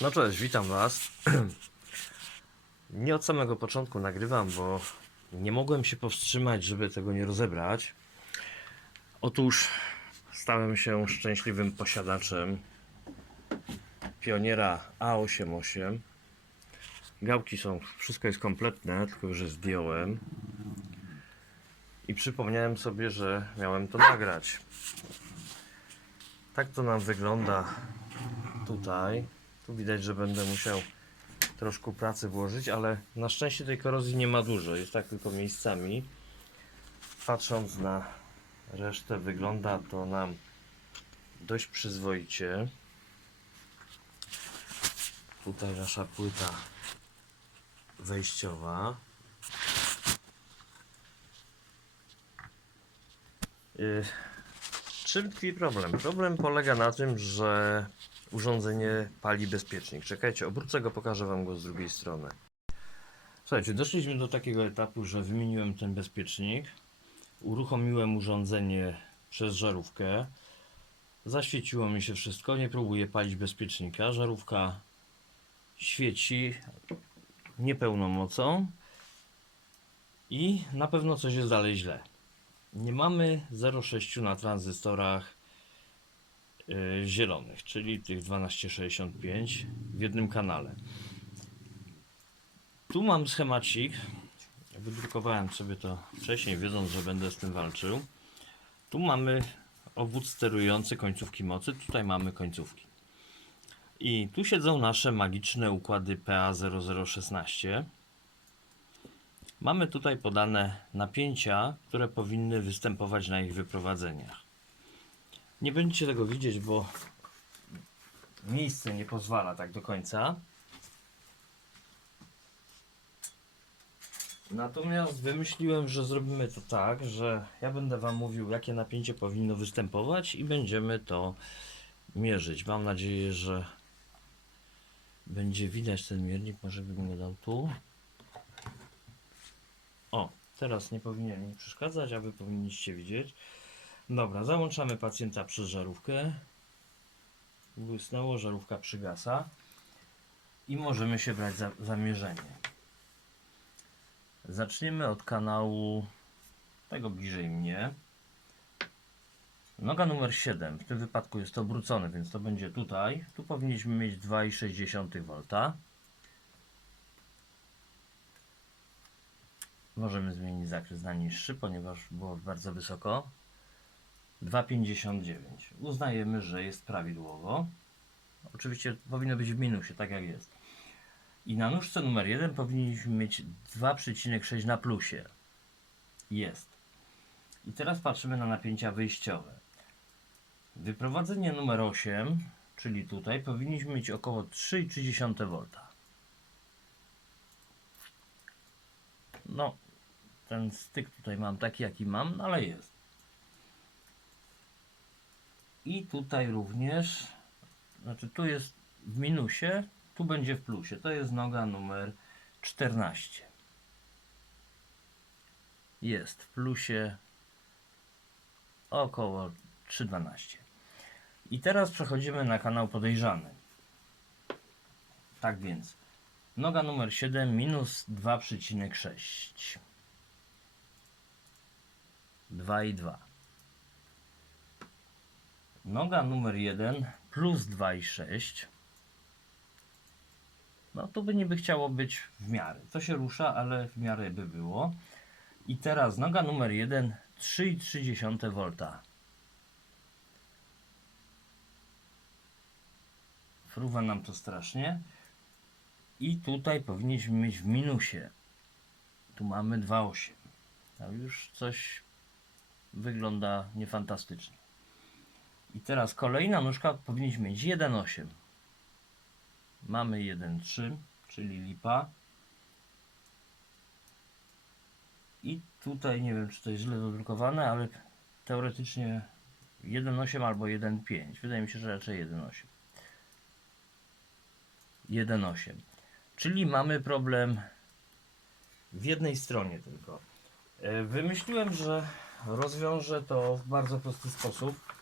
No cześć, witam Was. Nie od samego początku nagrywam, bo nie mogłem się powstrzymać, żeby tego nie rozebrać. Otóż stałem się szczęśliwym posiadaczem Pioniera A88. Gałki są, wszystko jest kompletne, tylko je zdjąłem. I przypomniałem sobie, że miałem to nagrać. Tak to nam wygląda tutaj. Tu widać, że będę musiał troszkę pracy włożyć, ale na szczęście tej korozji nie ma dużo, jest tak tylko miejscami. Patrząc na resztę wygląda to nam dość przyzwoicie. Tutaj nasza płyta wejściowa. Yy, Czym tkwi problem? Problem polega na tym, że urządzenie pali bezpiecznik. Czekajcie, obrócę go, pokażę Wam go z drugiej strony. Słuchajcie, doszliśmy do takiego etapu, że wymieniłem ten bezpiecznik, uruchomiłem urządzenie przez żarówkę, zaświeciło mi się wszystko, nie próbuję palić bezpiecznika, żarówka świeci niepełną mocą i na pewno coś jest dalej źle. Nie mamy 0,6 na tranzystorach zielonych, czyli tych 1265 w jednym kanale. Tu mam schemacik. Wydrukowałem sobie to wcześniej, wiedząc, że będę z tym walczył. Tu mamy obwód sterujący końcówki mocy, tutaj mamy końcówki. I tu siedzą nasze magiczne układy PA0016. Mamy tutaj podane napięcia, które powinny występować na ich wyprowadzeniach. Nie będziecie tego widzieć, bo miejsce nie pozwala tak do końca. Natomiast wymyśliłem, że zrobimy to tak, że ja będę Wam mówił, jakie napięcie powinno występować i będziemy to mierzyć. Mam nadzieję, że będzie widać ten miernik. Może bym go dał tu. O, teraz nie powinien mi przeszkadzać, a Wy powinniście widzieć. Dobra, załączamy pacjenta przez żarówkę. Błysnęło, żarówka przygasa. I możemy się brać za zamierzenie. Zaczniemy od kanału tego bliżej mnie. Noga numer 7. W tym wypadku jest to obrócone, więc to będzie tutaj. Tu powinniśmy mieć 2,6 V. Możemy zmienić zakres na niższy, ponieważ było bardzo wysoko. 2,59. Uznajemy, że jest prawidłowo. Oczywiście powinno być w minusie, tak jak jest. I na nóżce numer 1 powinniśmy mieć 2,6 na plusie. Jest. I teraz patrzymy na napięcia wyjściowe. Wyprowadzenie numer 8, czyli tutaj, powinniśmy mieć około 3,3 V. No, ten styk tutaj mam taki, jaki mam, no ale jest. I tutaj również, znaczy tu jest w minusie, tu będzie w plusie. To jest noga numer 14. Jest w plusie około 3,12. I teraz przechodzimy na kanał podejrzany. Tak więc, noga numer 7 minus 2,6. 2 i 2. Noga numer 1 plus 2,6. No to by niby chciało być w miarę. To się rusza, ale w miarę by było. I teraz noga numer 1 3,3 V. Fruwa nam to strasznie. I tutaj powinniśmy mieć w minusie. Tu mamy 2,8. No już coś wygląda niefantastycznie. I teraz kolejna nóżka powinniśmy mieć 1,8. Mamy 1,3, czyli lipa. I tutaj nie wiem, czy to jest źle dodrukowane, ale teoretycznie 1,8 albo 1,5. Wydaje mi się, że raczej 1,8. 1,8. Czyli mamy problem w jednej stronie tylko. E, Wymyśliłem, że rozwiążę to w bardzo prosty sposób.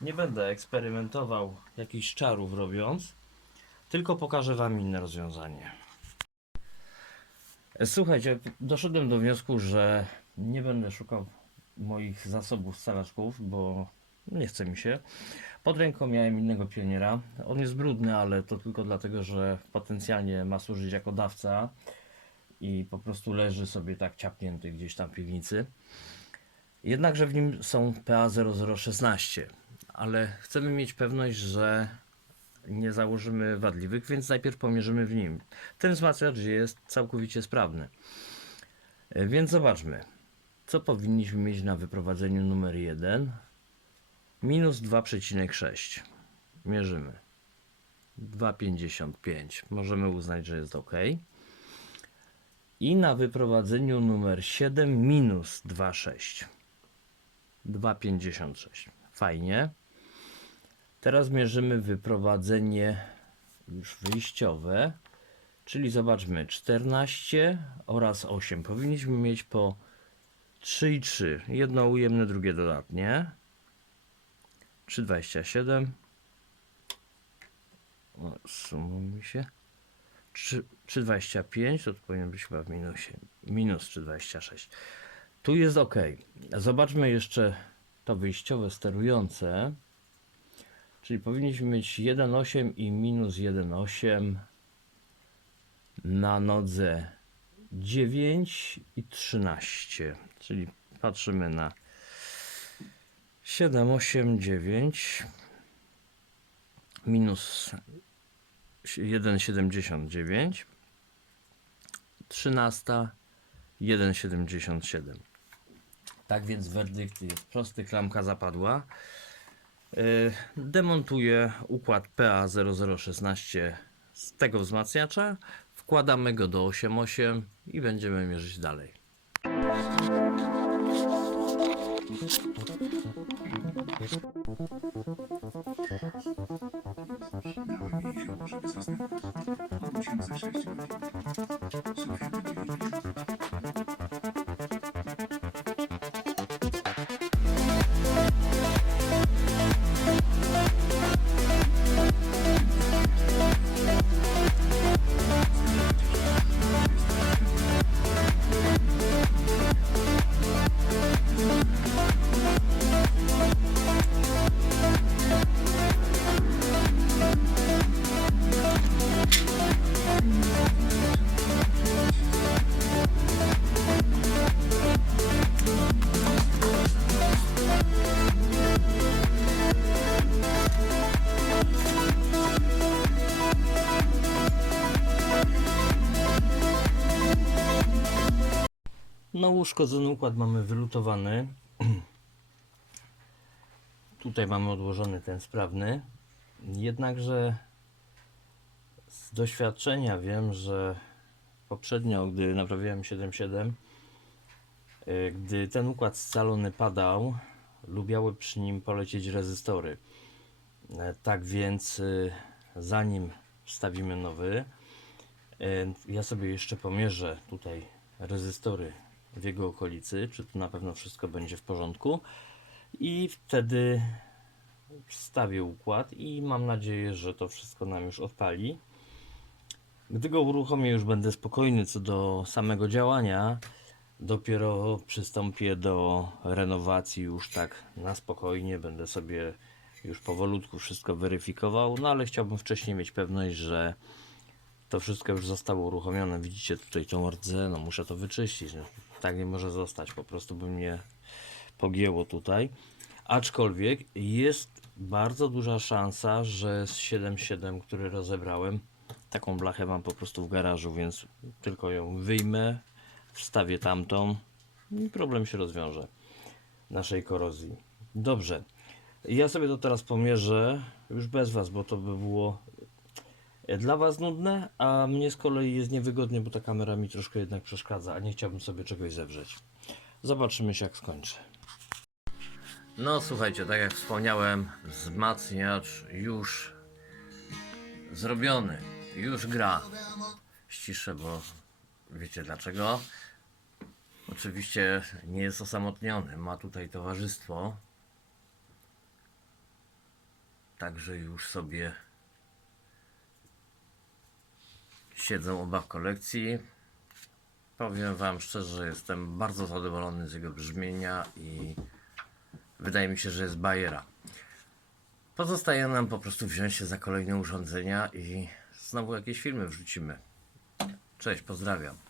Nie będę eksperymentował jakichś czarów robiąc. Tylko pokażę Wam inne rozwiązanie. Słuchajcie, doszedłem do wniosku, że nie będę szukał moich zasobów scalaczków, bo nie chce mi się. Pod ręką miałem innego pioniera. On jest brudny, ale to tylko dlatego, że potencjalnie ma służyć jako dawca i po prostu leży sobie tak ciapnięty gdzieś tam w piwnicy. Jednakże w nim są PA0016, ale chcemy mieć pewność, że nie założymy wadliwych, więc najpierw pomierzymy w nim. Ten wzmacniacz jest całkowicie sprawny. E, Więc zobaczmy, co powinniśmy mieć na wyprowadzeniu numer 1. Minus 2,6. Mierzymy. 2,55. Możemy uznać, że jest ok. I na wyprowadzeniu numer 7 minus 2,6. 2,56. Fajnie. Teraz mierzymy wyprowadzenie już wyjściowe, czyli zobaczmy 14 oraz 8. Powinniśmy mieć po 3 i 3. Jedno ujemne, drugie dodatnie. 3,27. O, Sumuj mi się. 3 3,25 to powinien być chyba w minusie. Minus 3,26. Tu jest ok. Zobaczmy jeszcze to wyjściowe sterujące. Czyli powinniśmy mieć 1,8 i minus 1,8 na nodze 9 i 13. Czyli patrzymy na 7, 8, 9 minus 1,79 13 1,77 tak więc werdykt jest prosty, klamka zapadła demontuję układ PA0016 z tego wzmacniacza, wkładamy go do 8.8 i będziemy mierzyć dalej. No uszkodzony układ mamy wylutowany. Tutaj mamy odłożony ten sprawny. Jednakże z doświadczenia wiem, że poprzednio, gdy naprawiałem 7.7, y, gdy ten układ scalony padał, lubiały przy nim polecieć rezystory. E, Tak więc y, zanim wstawimy nowy, y, ja sobie jeszcze pomierzę tutaj rezystory w jego okolicy, czy tu na pewno wszystko będzie w porządku i wtedy wstawię układ i mam nadzieję, że to wszystko nam już odpali. Gdy go uruchomię, już będę spokojny co do samego działania. Dopiero przystąpię do renowacji już tak na spokojnie. Będę sobie już powolutku wszystko weryfikował, no ale chciałbym wcześniej mieć pewność, że to wszystko już zostało uruchomione. Widzicie tutaj tą rdzę, no muszę to wyczyścić. No, tak nie może zostać, po prostu by mnie pogięło tutaj. Aczkolwiek jest bardzo duża szansa, że z 7.7, który rozebrałem, taką blachę mam po prostu w garażu, więc tylko ją wyjmę, wstawię tamtą i problem się rozwiąże naszej korozji. Dobrze. Ja sobie to teraz pomierzę już bez Was, bo to by było dla Was nudne, a mnie z kolei jest niewygodnie, bo ta kamera mi troszkę jednak przeszkadza, a nie chciałbym sobie czegoś zewrzeć. Zobaczymy się jak skończę. No słuchajcie, tak jak wspomniałem, wzmacniacz już zrobiony, już gra. Ściszę, bo wiecie dlaczego? Oczywiście nie jest osamotniony, ma tutaj towarzystwo. Także już sobie siedzą oba w kolekcji. Powiem Wam szczerze, że jestem bardzo zadowolony z jego brzmienia i wydaje mi się, że jest bajera. Pozostaje nam po prostu wziąć się za kolejne urządzenia i znowu jakieś filmy wrzucimy. Cześć, pozdrawiam.